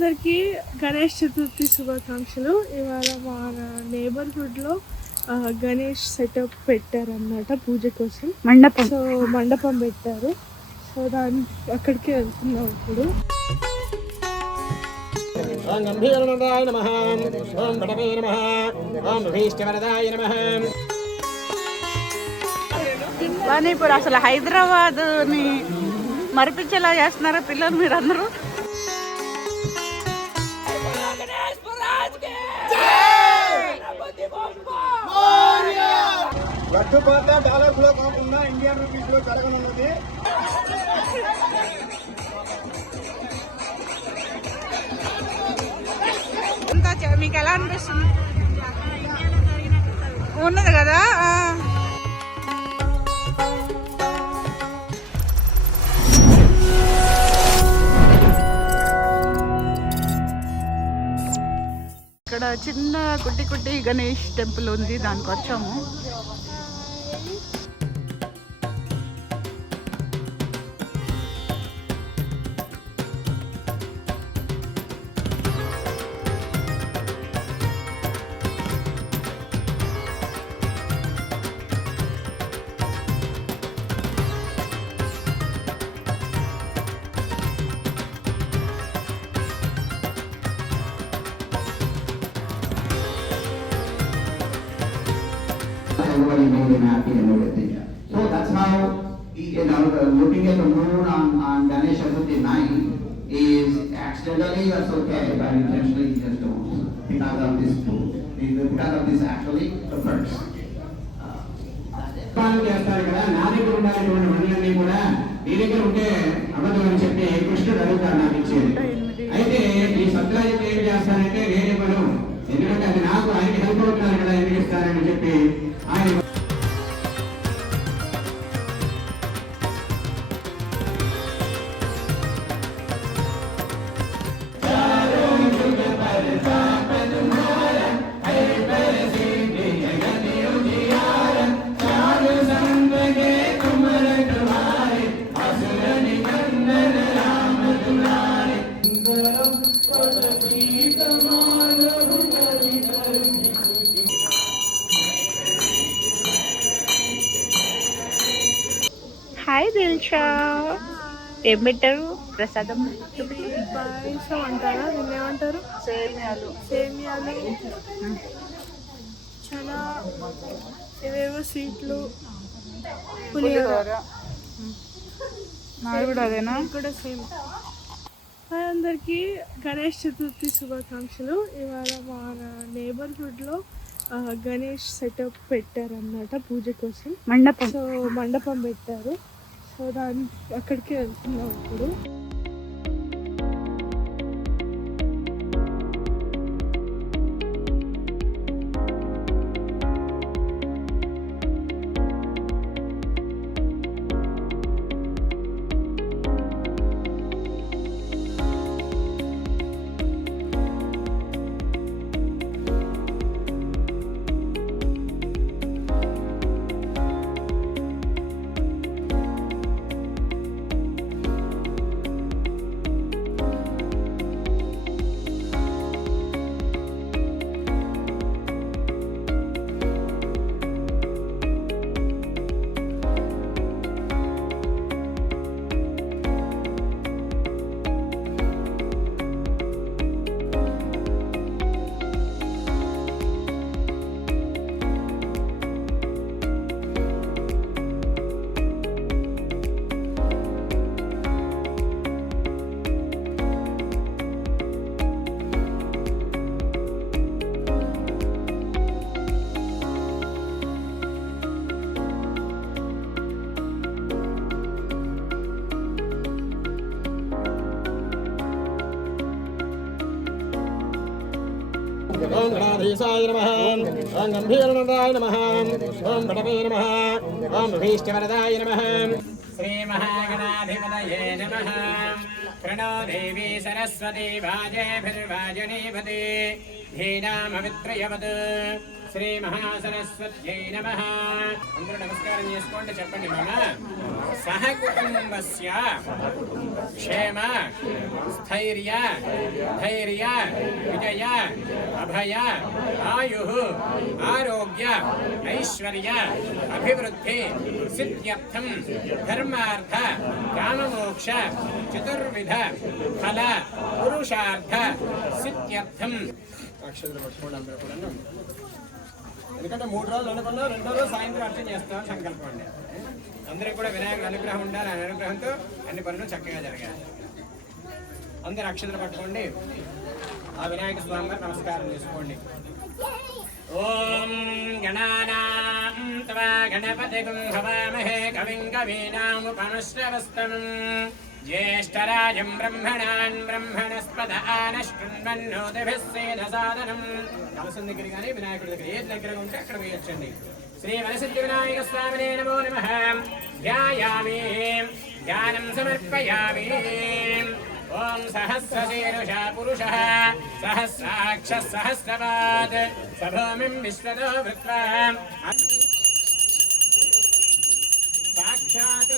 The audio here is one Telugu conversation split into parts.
అందరికీ గణేష్ చతుర్థి శుభాకాంక్షలు. ఇవాళ మా నేబర్హుడ్లో గణేష్ సెటప్ పెట్టారన్నమాట పూజ కోసం. మండపం పెట్టారు. సో అక్కడికి వెళ్తున్నాం ఇప్పుడు. ఓం గంభీరనాథాయ నమః, ఓం గణపతే నమః, ఓం భీష్టవరదాయ నమః. ఇప్పుడు అసలు హైదరాబాద్ని మరిపించేలా చేస్తున్నారు పిల్లలు మీరు అందరూ. రద్దుపాత డాలర్స్ లో కాకుండా ఇండియన్ రూపీస్ లో జరగనున్నది. మీకు ఎలా అనిపిస్తుంది? ఉన్నది కదా. ఇక్కడ చిన్న కుట్టి గణేష్ టెంపుల్ ఉంది, దానికి వచ్చాము. Everybody made him happy and everything. So that's how, looking at the moon on Ganesh Chaturthi night is accidentally you also okay, but intentionally you just don't. Because of this moon. Because of this actually occurs. చేస్తారు కదా, నా దగ్గర ఉండాలటువంటి మనులన్నీ కూడా నీ దగ్గర ఉంటే అబద్ధం అని చెప్పి కృష్ణుడు అడుగుతాడు నాకు ఇచ్చేది. అయితే ఈ సత్రాజిత్ ఏం చేస్తానంటే నేను ఇవ్వను, ఎందుకంటే అది నాకు ఆయనకి హెల్ప్ అవుతున్నారు కదా, ఎందుకు ఇస్తానని చెప్పి ఆయన హాయ్ దిల్షా, ఏం పెట్టారు ప్రసాదం? పాయసం అంటారా, దీన్ని ఏమంటారు? సేమియాలు. చాలా ఇవేవో స్వీట్లు, పులిహోర. నాది కూడా అదేనా? కూడా సేమ్. అందరికీ గణేష్ చతుర్థి శుభాకాంక్షలు. ఇవాళ మా నేబర్హుడ్లో గణేష్ సెటప్ పెట్టారన్నమాట పూజ కోసం. మండపం పెట్టారు. సో అక్కడికి వెళ్తున్నాం ఇప్పుడు. ఓం గణాధీశాయ నమః, ఓం గంభీరనాథాయ నమః, ఓం గణపతే నమః, ఓం భీష్టవరదాయ నమః. శ్రీ మహాగణాధిపతయే నమః. ప్రణో దేవీ సరస్వతీ వాజేభిర్వాజనీపతి. ధీనామవిత్రయవత్ శ్రీ మహాసరస్వత్యై నమః. అందరూ నమస్కారం చేసుకోండి. చెప్పండి మమ సహ కుటుంబస్య క్షేమ స్థైర్య ధైర్య విజయ అభయ ఆయు ఆరోగ్య ఐశ్వర్య అభివృద్ధి సిద్ధ్యర్థం ధర్మార్థ కామమోక్ష చతుర్విధ ఫల పురుషార్థ సిద్ధ్యర్థం. అక్షరాలు పట్టుకోండి అందరూ కూడా. ఎందుకంటే 3 రోజులు అనుకున్నా 2వ రోజు సాయంత్రం అర్చన చేస్తామని సంకల్పం అండి. అందరికీ కూడా వినాయకుడు అనుగ్రహం ఉండాలి. ఆ అనుగ్రహంతో అన్ని పనులు చక్కగా జరగాలి. అందరు అక్షతలు పట్టుకోండి. ఆ వినాయక స్వామి గారు నమస్కారం చేసుకోండి. ఓం గణానాం త్వా గణపతిగుం హవామహే కవిం కవీనాముపమశ్రవస్తమం జ్యేష్ఠరాజం బ్రహ్మణాన్ బ్రహ్మణస్పద ఆనశృణ్వన్నోతిభిः సేదసాదనం. కలసం దగ్గర కానీ వినాయకుడి దగ్గర ఏది దగ్గర ఉంటే అక్కడ వేయొచ్చండి. శ్రీ వరసిద్ధి వినాయక స్వామినే నమో నమః. ధ్యాయామి ధ్యానం సమర్పయామి. ఓం సహస్రశీర్షా పురుషః సహస్రాక్షः సహస్రపాద్ సభూమిం విశ్వతో వృత్వా సాక్షాత్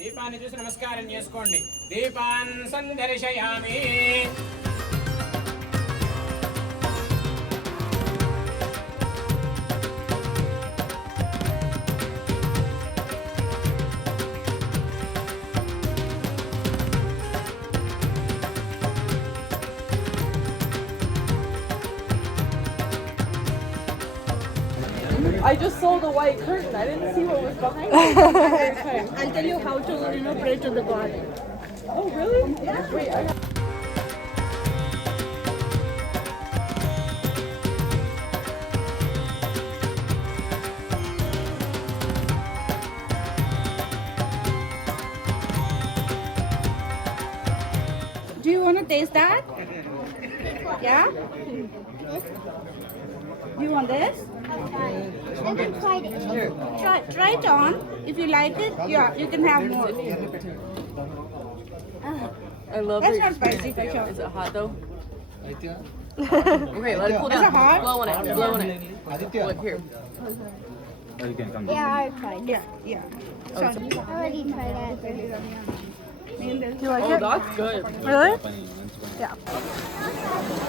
దీపాన్ని చూసి నమస్కారం చేసుకోండి. దీపాన్ సందర్శయామి. I just saw the white curtain. I didn't see what was behind it. I'll tell you how to, pray to the God. Oh, really? Yeah. Wait, Do you want to taste that? Yeah? Do you want this? Try it on. If you like it, yeah, you can have more. I love That's it. not spicy for sure. Is it hot though? Okay, let it cool Is down. it hot? Blow on it. Blow on it. Look here. Yeah, I tried. Yeah. I already tried that. Do you like Oh, it? that's good. Really? Yeah.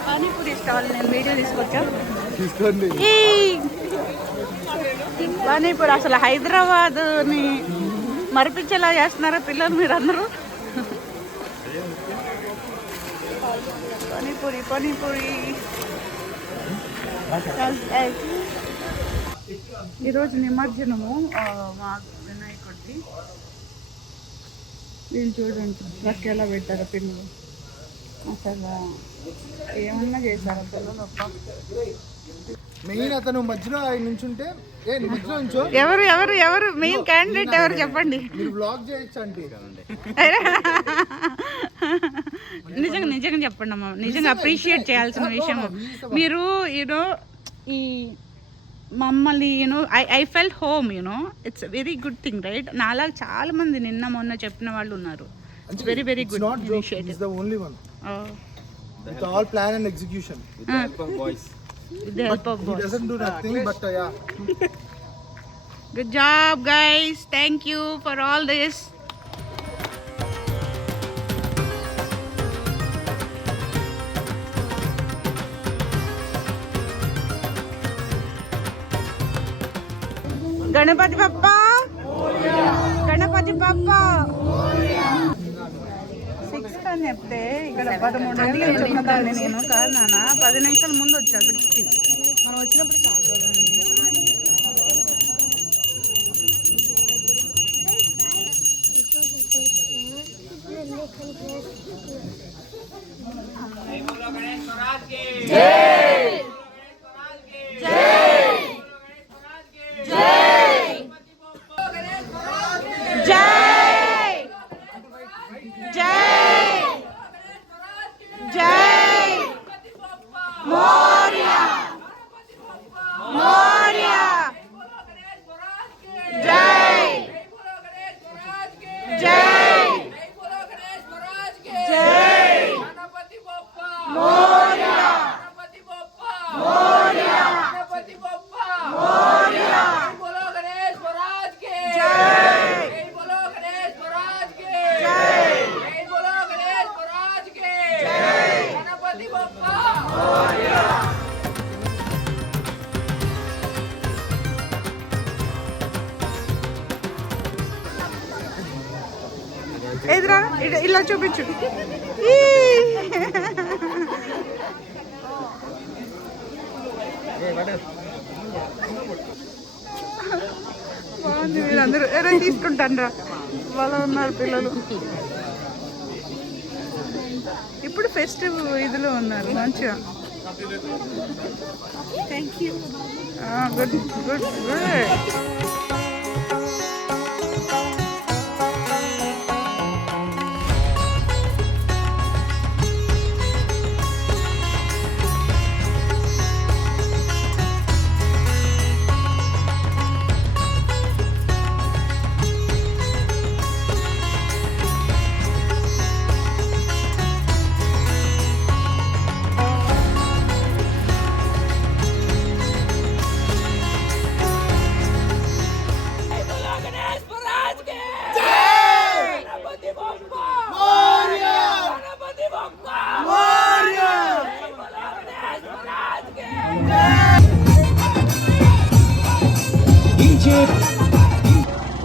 Panipuri stall నేను వీడియో తీసుకొచ్చా. పానీపూరి అసలు హైదరాబాద్ని మరిపించేలా చేస్తున్నారా పిల్లలు మీరు అందరూ? పానీపూరి ఈరోజు నిమజ్జనము మా వినాయకుడిది. వీళ్ళు చూడండి ట్రక్ ఎలా పెట్టారు పిల్లలు. అసలు ఏమన్నా చేశారు పిల్లలు. మెయిన్ అతను మధ్యలో ఆయన నుంచుంటే మధ్యలో నుంచో ఎవరు మెయిన్ క్యాండిడేట్ ఎవరు చెప్పండి. మీరు బ్లాగ్ చేయొచ్చు అంటే నిజంగా చెప్పండి అమ్మ. నిజంగా అప్రిషియేట్ చేయాల్సిన విషయం. మీరు యూనో ఈ మమ్మల్ని I felt home it's very good thing right. నాలాగా చాలా మంది నిన్న మొన్న చెప్పిన వాళ్ళు ఉన్నారు. It's very very good initiative. He's the only one. With all plan and execution. With the help of boys. He doesn't do nothing, but yeah. Good job, guys. Thank you for all this. Ganapati Bappa. 6 అని చెప్తే ఇక్కడ 13 గంటలు చెప్తాను నేను. కాదు నాన్న, 10 నిమిషాల ముందు వచ్చా 6కి. మనం వచ్చినప్పుడు కాదు. ఇలా చూపించు. బాగుంది. మీరందరూ ఎవరైనా తీసుకుంటారా? వాళ్ళ ఉన్నారు పిల్లలు. ఇప్పుడు ఫెస్టివ్ ఇదిలో ఉన్నారు మంచిగా. Thank you. Good good good.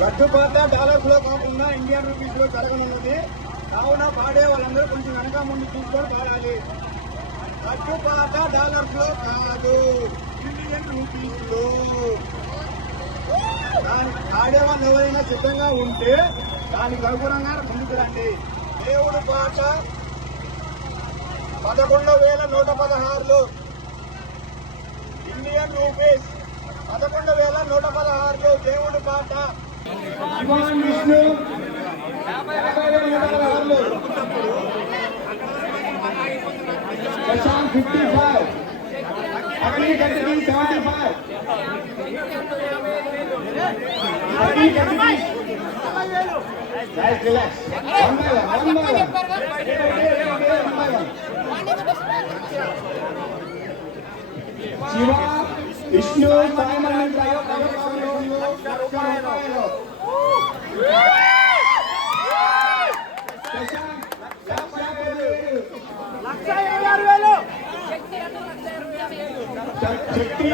రద్దుపాత డాలర్స్లో కాకుండా ఇండియన్ రూపీస్లో జరగనున్నది. కావున పాడే వాళ్ళందరూ కొంచెం వెనక ముందు చూసుకొని పాడాలి. రద్దుపాత డాలర్స్లో కాదు, ఇండియన్ రూపీస్లో. దానికి పాడే వాళ్ళు ఎవరైనా సిద్ధంగా ఉంటే దానికి అనుగుణంగా ముందుకు రండి. దేవుడు పాట 11,116 ఇండియన్ రూపీస్ 11,116 దేవుడు పాట. భగవాన్ విష్ణు 50,116 ప్రశాంత్ 55 అగ్ని గడ్డి 75 అగ్ని గడ్డి guys relax one by one Shiva Vishnu Saimani Shakti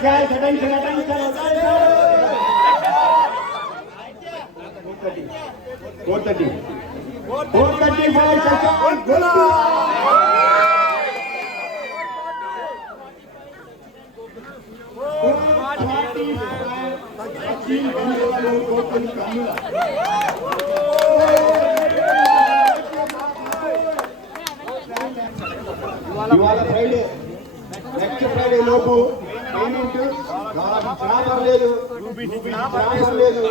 guys, attention. 435 ఇవాళ ఫ్రైడే, నెక్స్ట్ ఫ్రైడే లోపు పేమెంట్ లేదు,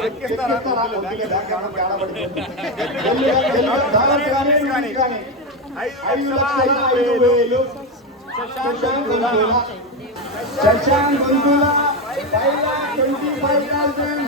శశాంక్ బంధుల 5,25,000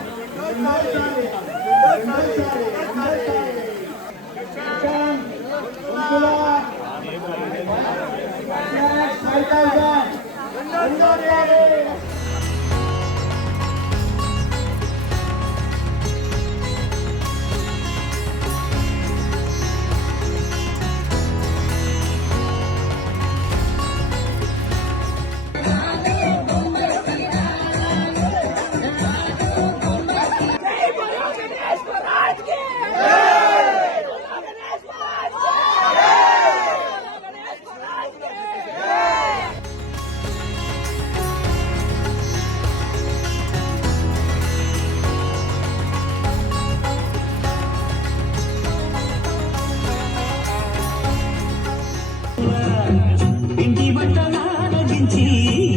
ఇంటి వంటలారగించి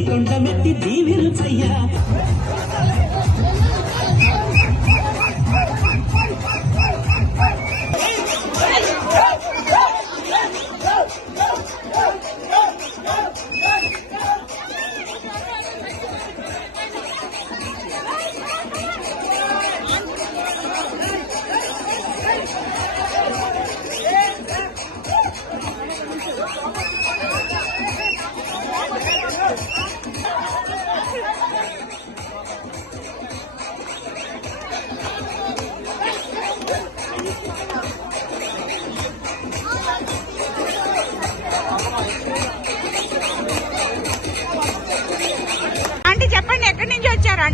కొండమెత్తి దీవిల్చయ్యా.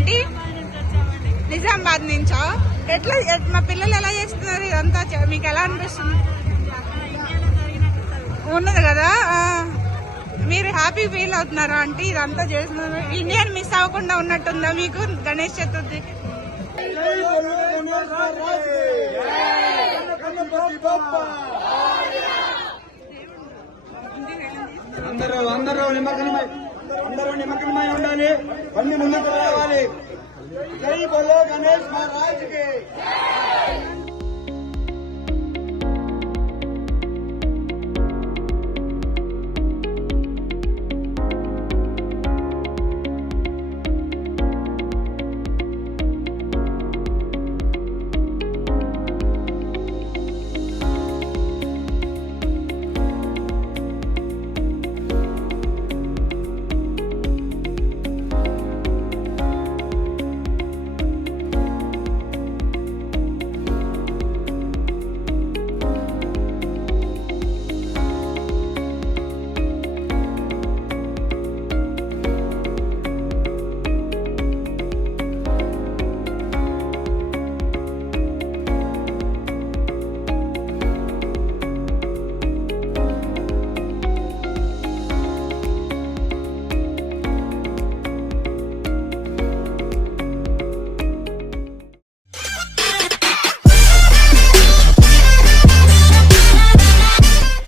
ఆంటీ నిజామాబాద్ నుంచా? ఎట్లా మా పిల్లలు ఎలా చేస్తున్నారు ఇదంతా? మీకు ఎలా అనిపిస్తుంది? ఉన్నది కదా. మీరు హ్యాపీ ఫీల్ అవుతున్నారా ఆంటీ ఇదంతా చేస్తున్నారు? ఇండియన్ మిస్ అవ్వకుండా ఉన్నట్టుందా మీకు గణేష్ చతుర్థి? అందరూ నిమగ్నమై ఉండాలి. అన్ని ముందుకు రావాలి. జై బోలో గణేష్ మహారాజ్ కి.